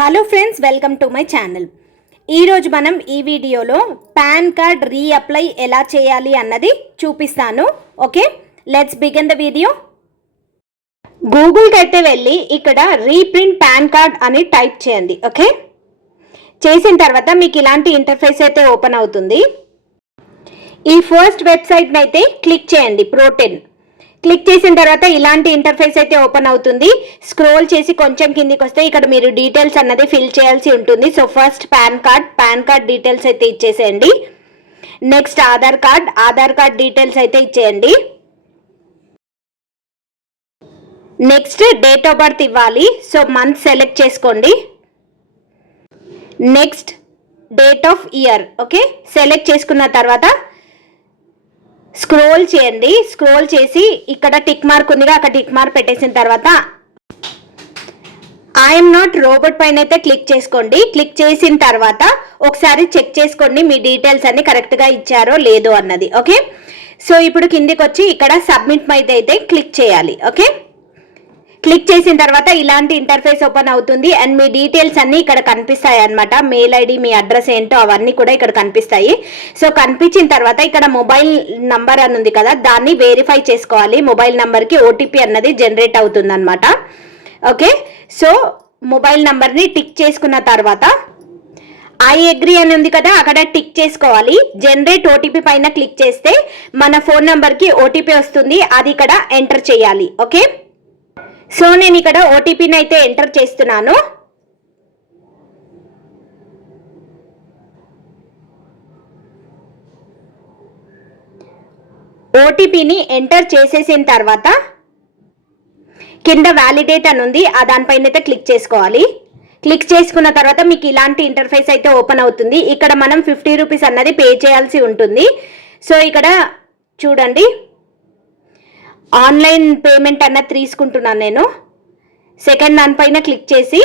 Hello friends, welcome to my channel. ఈరోజు మనం ఈ వీడియోలో పాన్ కార్డ్ రీఅప్లై ఎలా చేయాలి అన్నది చూపిస్తాను. Okay, let's begin the video. గూగుల్కి అయితే వెళ్ళి ఇక్కడ రీప్రింట్ పాన్ కార్డ్ అని టైప్ చేయండి. ఓకే, చేసిన తర్వాత మీకు ఇలాంటి ఇంటర్ఫేస్ అయితే ఓపెన్ అవుతుంది. ఈ ఫస్ట్ వెబ్సైట్ని అయితే క్లిక్ చేయండి, Pro10. క్లిక్ చేసిన తర్వాత ఇలాంటి ఇంటర్ఫేస్ అయితే ఓపెన్ అవుతుంది. స్క్రోల్ చేసి కొంచెం కిందికి వస్తే ఇక్కడ మీరు డీటెయిల్స్ అన్నది ఫిల్ చేయాల్సి ఉంటుంది. So first pan card details అయితే ఇచ్చేసేయండి. నెక్స్ట్ ఆధార్ కార్డ్ డీటెయిల్స్ అయితే ఇచ్చేయండి. నెక్స్ట్ డేట్ ఆఫ్ బర్త్ ఇవ్వాలి. సో మంత్ సెలెక్ట్ చేసుకోండి. Next date of year. Okay, select చేసుకున్న తర్వాత స్క్రోల్ చేయండి. స్క్రోల్ చేసి ఇక్కడ టిక్ మార్క్ ఉందిగా, అక్కడ టిక్ మార్క్ పెట్టేసిన తర్వాత ఐఎమ్ నాట్ రోబోట్ పైన అయితే క్లిక్ చేసుకోండి. క్లిక్ చేసిన తర్వాత ఒకసారి చెక్ చేసుకోండి మీ డీటెయిల్స్ అన్ని కరెక్ట్గా ఇచ్చారో లేదో అన్నది. ఓకే, సో ఇప్పుడు కిందికి వచ్చి ఇక్కడ సబ్మిట్ మీద అయితే క్లిక్ చేయాలి. ఓకే, క్లిక్ చేసిన తర్వాత ఇలాంటి ఇంటర్ఫేస్ ఓపెన్ అవుతుంది. అండ్ మీ డీటెయిల్స్ అన్ని ఇక్కడ కనిపిస్తాయి అన్నమాట. మెయిల్ ఐడి, మీ అడ్రస్ ఏంటో అవన్నీ కూడా ఇక్కడ కనిపిస్తాయి. సో కనిపించిన తర్వాత ఇక్కడ మొబైల్ నంబర్ అని ఉంది కదా, దాన్ని వెరిఫై చేసుకోవాలి. మొబైల్ నంబర్కి ఓటీపీ అన్నది జనరేట్ అవుతుంది అనమాట. ఓకే, సో మొబైల్ నంబర్ని టిక్ చేసుకున్న తర్వాత ఐ అగ్రీ అని ఉంది కదా, అక్కడ టిక్ చేసుకోవాలి. జనరేట్ ఓటీపీ పైన క్లిక్ చేస్తే మన ఫోన్ నంబర్కి ఓటీపీ వస్తుంది, అది ఇక్కడ ఎంటర్ చేయాలి. ఓకే, సో నేను ఇక్కడ ఓటీపీని అయితే ఎంటర్ చేస్తున్నాను. ఓటీపీని ఎంటర్ చేసేసిన తర్వాత కింద వ్యాలిడేట్ అని ఉంది, దానిపైన అయితే క్లిక్ చేసుకోవాలి. క్లిక్ చేసుకున్న తర్వాత మీకు ఇలాంటి ఇంటర్ఫేస్ అయితే ఓపెన్ అవుతుంది. ఇక్కడ మనం 50 రూపీస్ అన్నది పే చేయాల్సి ఉంటుంది. సో ఇక్కడ చూడండి, ఆన్లైన్ పేమెంట్ అన్నది తీసుకుంటున్నాను నేను. సెకండ్ దానిపైన క్లిక్ చేసి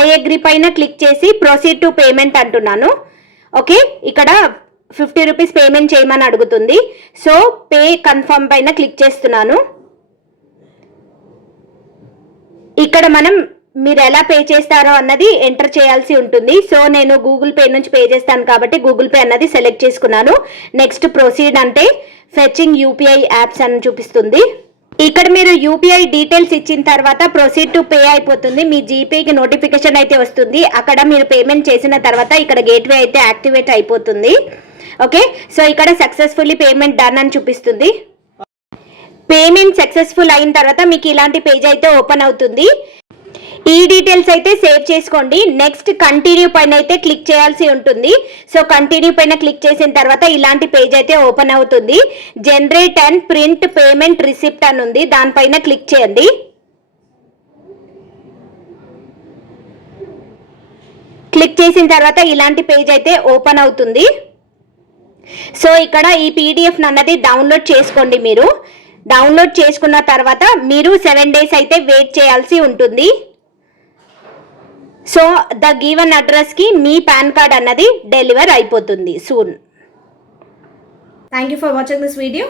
ఐ అగ్రీ పైన క్లిక్ చేసి ప్రొసీడ్ టు పేమెంట్ అంటున్నాను. ఓకే, ఇక్కడ 50 రూపీస్ పేమెంట్ చేయమని అడుగుతుంది. సో పే కన్ఫర్మ్ పైన క్లిక్ చేస్తున్నాను. ఇక్కడ మనం మీరు ఎలా పే చేస్తారో అన్నది ఎంటర్ చేయాల్సి ఉంటుంది. సో నేను గూగుల్ పే నుంచి పే చేస్తాను కాబట్టి గూగుల్ పే అన్నది సెలెక్ట్ చేసుకున్నాను. నెక్స్ట్ ప్రొసీడ్ అంటే ఫెచింగ్ యూపీఐ యాప్స్ అని చూపిస్తుంది. ఇక్కడ మీరు యూపీఐ డీటెయిల్స్ ఇచ్చిన తర్వాత ప్రొసీడ్ టు పే అయిపోతుంది. మీ జీపేకి నోటిఫికేషన్ అయితే వస్తుంది. అక్కడ మీరు పేమెంట్ చేసిన తర్వాత ఇక్కడ గేట్వే అయితే యాక్టివేట్ అయిపోతుంది. ఓకే, సో ఇక్కడ సక్సెస్ఫుల్లీ పేమెంట్ డన్ అని చూపిస్తుంది. పేమెంట్ సక్సెస్ఫుల్ అయిన తర్వాత మీకు ఇలాంటి పేజ్ అయితే ఓపెన్ అవుతుంది. ఈ డీటెయిల్స్ అయితే సేవ్ చేసుకోండి. నెక్స్ట్ కంటిన్యూ పైన అయితే క్లిక్ చేయాల్సి ఉంటుంది. సో కంటిన్యూ పైన క్లిక్ చేసిన తర్వాత ఇలాంటి పేజ్ అయితే ఓపెన్ అవుతుంది. Generate and print payment receipt అని ఉంది, దానిపైన క్లిక్ చేయండి. క్లిక్ చేసిన తర్వాత ఇలాంటి పేజ్ అయితే ఓపెన్ అవుతుంది. సో ఇక్కడ ఈ పీడిఎఫ్ అన్నది డౌన్లోడ్ చేసుకోండి. మీరు డౌన్లోడ్ చేసుకున్న తర్వాత మీరు 7 days అయితే వెయిట్ చేయాల్సి ఉంటుంది. సో ద గివెన్ అడ్రస్కి మీ పాన్ కార్డ్ అన్నది డెలివర్ అయిపోతుంది soon. Thank you for watching this video.